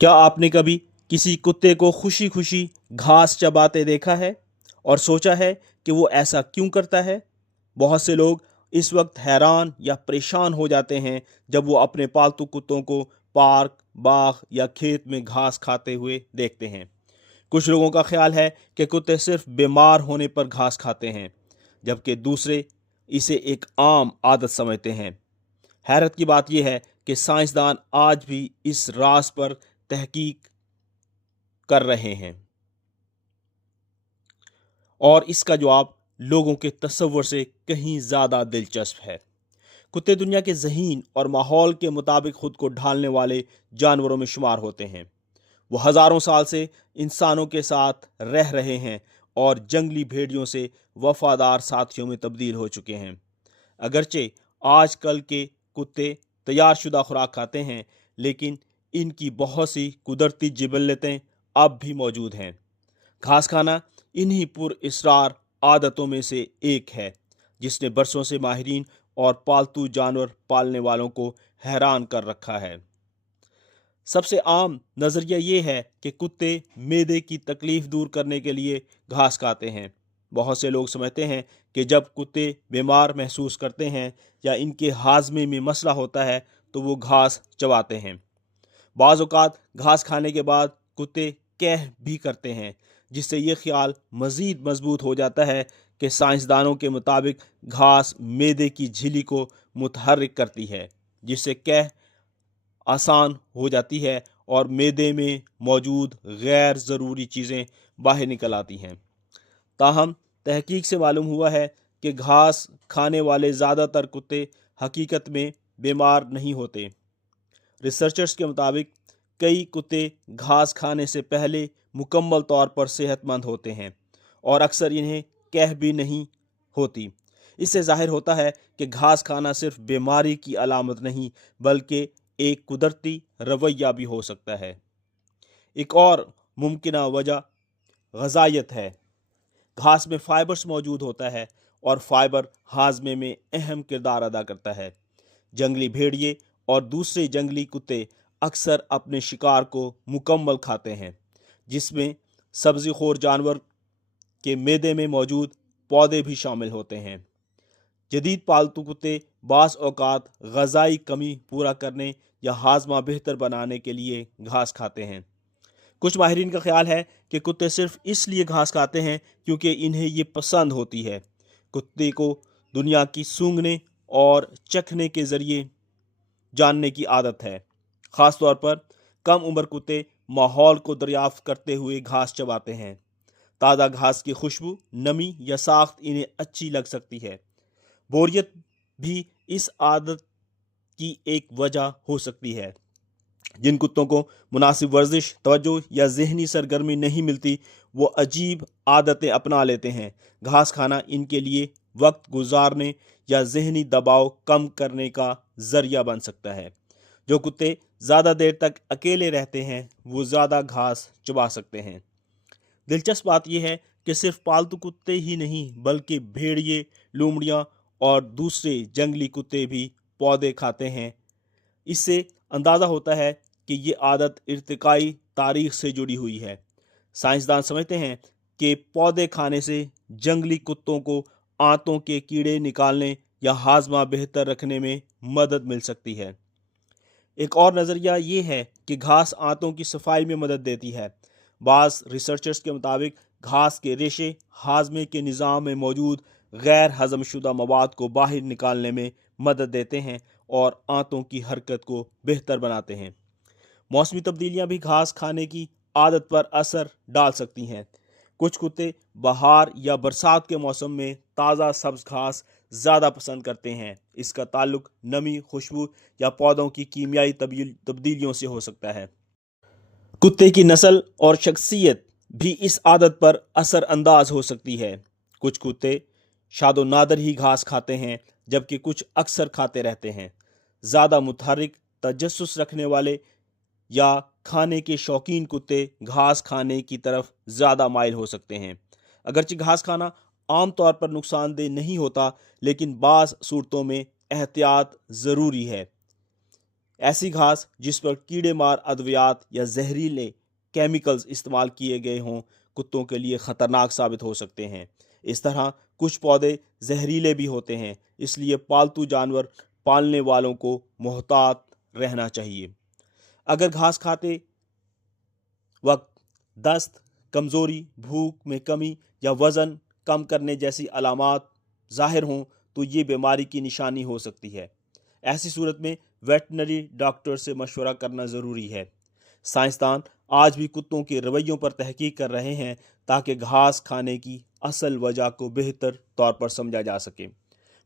क्या आपने कभी किसी कुत्ते को खुशी खुशी घास चबाते देखा है और सोचा है कि वो ऐसा क्यों करता है? बहुत से लोग इस वक्त हैरान या परेशान हो जाते हैं जब वो अपने पालतू कुत्तों को पार्क, बाग या खेत में घास खाते हुए देखते हैं। कुछ लोगों का ख्याल है कि कुत्ते सिर्फ बीमार होने पर घास खाते हैं, जबकि दूसरे इसे एक आम आदत समझते हैं। हैरत की बात यह है कि साइंसदान आज भी इस राज पर तहकीक कर रहे हैं और इसका जवाब लोगों के तसव्वुर से कहीं ज़्यादा दिलचस्प है। कुत्ते दुनिया के ज़हीन और माहौल के मुताबिक खुद को ढालने वाले जानवरों में शुमार होते हैं। वो हज़ारों साल से इंसानों के साथ रह रहे हैं और जंगली भेड़ियों से वफादार साथियों में तब्दील हो चुके हैं। अगरचे आजकल के कुत्ते तैयारशुदा खुराक खाते हैं, लेकिन इनकी बहुत सी कुदरती जिबल्लतें अब भी मौजूद हैं। घास खाना इन्हीं पुरअसरार आदतों में से एक है, जिसने बरसों से माहिरीन और पालतू जानवर पालने वालों को हैरान कर रखा है। सबसे आम नज़रिया ये है कि कुत्ते मैदे की तकलीफ दूर करने के लिए घास खाते हैं। बहुत से लोग समझते हैं कि जब कुत्ते बीमार महसूस करते हैं या इनके हाजमे में मसला होता है तो वो घास चबाते हैं। बाज़ औक़ात घास खाने के बाद कुत्ते कह भी करते हैं, जिससे ये ख्याल मज़ीद मजबूत हो जाता है कि साइंसदानों के मुताबिक घास मैदे की झिल्ली को मुतहर्रिक करती है, जिससे कह आसान हो जाती है और मैदे में मौजूद गैर ज़रूरी चीज़ें बाहर निकल आती हैं। ताहम तहकीक से मालूम हुआ है कि घास खाने वाले ज़्यादातर कुत्ते हकीकत में बीमार नहीं होते। रिसर्चर्स के मुताबिक कई कुत्ते घास खाने से पहले मुकम्मल तौर पर सेहतमंद होते हैं और अक्सर इन्हें कह भी नहीं होती। इससे जाहिर होता है कि घास खाना सिर्फ बीमारी की अलामत नहीं, बल्कि एक कुदरती रवैया भी हो सकता है। एक और मुमकिन वजह ग़िज़ाइयत है। घास में फाइबर्स मौजूद होता है और फाइबर हाजमे में अहम किरदार अदा करता है। जंगली भेड़िए और दूसरे जंगली कुत्ते अक्सर अपने शिकार को मुकम्मल खाते हैं, जिसमें सब्ज़ी खोर जानवर के मैदे में मौजूद पौधे भी शामिल होते हैं। जदीद पालतू कुत्ते बाज़ औक़ात ग़िज़ाई कमी पूरा करने या हाजमा बेहतर बनाने के लिए घास खाते हैं। कुछ माहिरीन का ख्याल है कि कुत्ते सिर्फ इसलिए घास खाते हैं क्योंकि इन्हें ये पसंद होती है। कुत्ते को दुनिया की सूंघने और चखने के ज़रिए जानने की आदत है। ख़ास तौर पर कम उम्र कुत्ते माहौल को दरियाफ्त करते हुए घास चबाते हैं। ताज़ा घास की खुशबू, नमी या साख्त इन्हें अच्छी लग सकती है। बोरियत भी इस आदत की एक वजह हो सकती है। जिन कुत्तों को मुनासिब वर्जिश, तवज्जो या ज़हनी सरगर्मी नहीं मिलती, वो अजीब आदतें अपना लेते हैं। घास खाना इनके लिए वक्त गुजारने या ज़हनी दबाव कम करने का ज़रिया बन सकता है। जो कुत्ते ज़्यादा देर तक अकेले रहते हैं वो ज़्यादा घास चबा सकते हैं। दिलचस्प बात यह है कि सिर्फ पालतू कुत्ते ही नहीं, बल्कि भेड़िए, लोमड़ियाँ और दूसरे जंगली कुत्ते भी पौधे खाते हैं। इससे अंदाज़ा होता है कि ये आदत इर्तिकाई तारीख से जुड़ी हुई है। साइंसदान समझते हैं कि पौधे खाने से जंगली कुत्तों को आंतों के कीड़े निकालने या हाजमा बेहतर रखने में मदद मिल सकती है। एक और नज़रिया ये है कि घास आंतों की सफाई में मदद देती है। बाज़ रिसर्चर्स के मुताबिक घास के रेशे हाजमे के निज़ाम में मौजूद गैर हज़मशुदा मवाद को बाहर निकालने में मदद देते हैं और आंतों की हरकत को बेहतर बनाते हैं। मौसमी तब्दीलियां भी घास खाने की आदत पर असर डाल सकती हैं। कुछ कुत्ते बहार या बरसात के मौसम में ताज़ा सब्ज घास ज़्यादा पसंद करते हैं। इसका ताल्लुक नमी, खुशबू या पौधों की कीमियाई तब्दीलियों से हो सकता है। कुत्ते की नस्ल और शख्सियत भी इस आदत पर असर अंदाज हो सकती है। कुछ कुत्ते शादो नादर ही घास खाते हैं, जबकि कुछ अक्सर खाते रहते हैं। ज़्यादा मुतहर्रिक, तजस्सुस रखने वाले या खाने के शौकीन कुत्ते घास खाने की तरफ ज़्यादा माइल हो सकते हैं। अगरचे घास खाना आमतौर पर नुकसानदेह नहीं होता, लेकिन बाज़ सूरतों में एहतियात ज़रूरी है। ऐसी घास जिस पर कीड़े मार अद्वियात या जहरीले केमिकल्स इस्तेमाल किए गए हों कुत्तों के लिए ख़तरनाक साबित हो सकते हैं। इस तरह कुछ पौधे जहरीले भी होते हैं, इसलिए पालतू जानवर पालने वालों को मोहतात रहना चाहिए। अगर घास खाते वक्त दस्त, कमज़ोरी, भूख में कमी या वज़न कम करने जैसी अलामात ज़ाहिर हों तो ये बीमारी की निशानी हो सकती है। ऐसी सूरत में वेटनरी डॉक्टर से मशवरा करना ज़रूरी है। साइंसदान आज भी कुत्तों के रवैयों पर तहकीक कर रहे हैं ताकि घास खाने की असल वजह को बेहतर तौर पर समझा जा सके।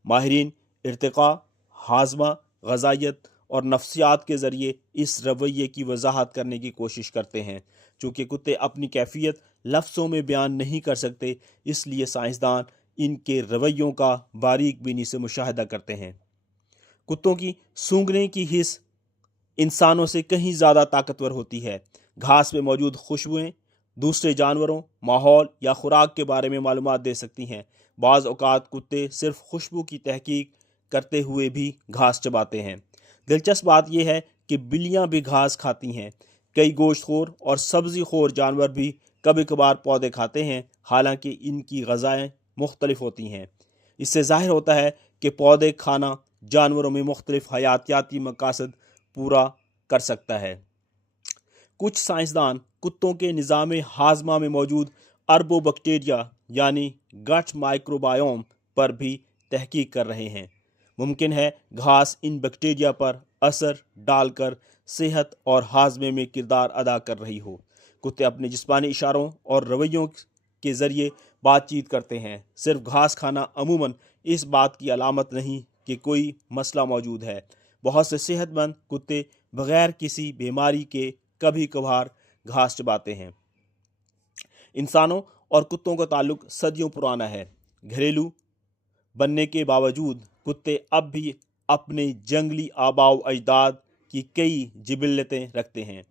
माहिरीन इर्तिका, हाजमा, ग़ज़ाइयत और नफ्सियात के ज़रिए इस रवैये की वजाहत करने की कोशिश करते हैं। चूँकि कुत्ते अपनी कैफियत लफ्ज़ों में बयान नहीं कर सकते, इसलिए साइंसदान इनके रवैयों का बारीक बीनी से मुशाहिदा करते हैं। कुत्तों की सूंघने की हिस्स इंसानों से कहीं ज़्यादा ताकतवर होती है। घास में मौजूद खुशबुएं दूसरे जानवरों, माहौल या खुराक के बारे में मालूमात दे सकती हैं। बाज़ औक़ात कुत्ते सिर्फ खुशबू की तहकीक करते हुए भी घास चबाते हैं। दिलचस्प बात यह है कि बिल्लियां भी घास खाती हैं। कई गोश्तखोर और सब्ज़ी खोर जानवर भी कभी कभार पौधे खाते हैं, हालांकि इनकी ग़िज़ाएं मुख्तलिफ होती हैं। इससे ज़ाहिर होता है कि पौधे खाना जानवरों में मुख्तलिफ हयातियाती मकासद पूरा कर सकता है। कुछ साइंसदान कुत्तों के निज़ाम हाजमा में मौजूद अरबों बैक्टीरिया यानी गट माइक्रोबायोम पर भी तहकीक कर रहे हैं। मुमकिन है घास इन बैक्टीरिया पर असर डालकर सेहत और हाजमे में किरदार अदा कर रही हो। कुत्ते अपने जिस्मानी इशारों और रवैयों के ज़रिए बातचीत करते हैं। सिर्फ घास खाना अमूमन इस बात की अलामत नहीं कि कोई मसला मौजूद है। बहुत से सेहतमंद कुत्ते बग़ैर किसी बीमारी के कभी कभार घास चबाते हैं। इंसानों और कुत्तों का ताल्लुक सदियों पुराना है। घरेलू बनने के बावजूद कुत्ते अब भी अपने जंगली आबाओ अजदाद की कई जिबिल्लतें रखते हैं।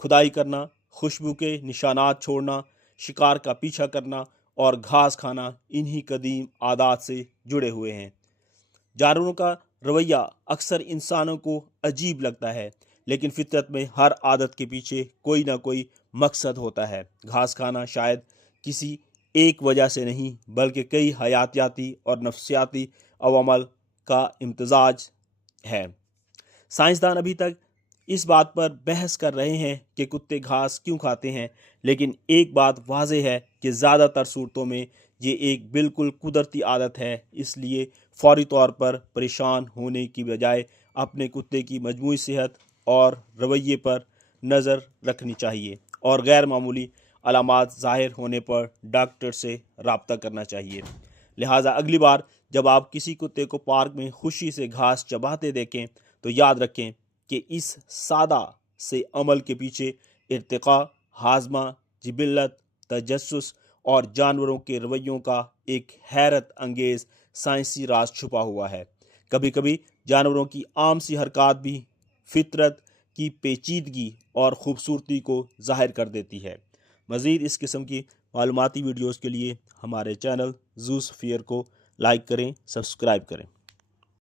खुदाई करना, खुशबू के निशानात छोड़ना, शिकार का पीछा करना और घास खाना इन्हीं कदीम आदात से जुड़े हुए हैं। जानवरों का रवैया अक्सर इंसानों को अजीब लगता है, लेकिन फितरत में हर आदत के पीछे कोई ना कोई मकसद होता है। घास खाना शायद किसी एक वजह से नहीं, बल्कि कई हयातियाती और नफ्सियाती अवामल का इम्तजाज है। साइंसदान अभी तक इस बात पर बहस कर रहे हैं कि कुत्ते घास क्यों खाते हैं, लेकिन एक बात वाज़ेह है कि ज़्यादातर सूरतों में ये एक बिल्कुल कुदरती आदत है। इसलिए फौरी तौर पर परेशान होने की बजाय अपने कुत्ते की मजमूई सेहत और रवैये पर नज़र रखनी चाहिए और गैर मामूली अलामात ज़ाहिर होने पर डॉक्टर से रब्ता करना चाहिए। लिहाजा अगली बार जब आप किसी कुत्ते को पार्क में खुशी से घास चबाते देखें तो याद रखें कि इस सादा से अमल के पीछे इर्तिका, हाजमा, जिबिल्लत, तजस्सुस और जानवरों के रवैयों का एक हैरत अंगेज़ साइंसी राज छुपा हुआ है। कभी कभी जानवरों की आम सी हरकत भी फितरत की पेचीदगी और ख़ूबसूरती को ज़ाहिर कर देती है। मज़ीद इस किस्म की मालूमाती वीडियोज़ के लिए हमारे चैनल ज़ू स्फीयर को लाइक करें, सब्सक्राइब करें।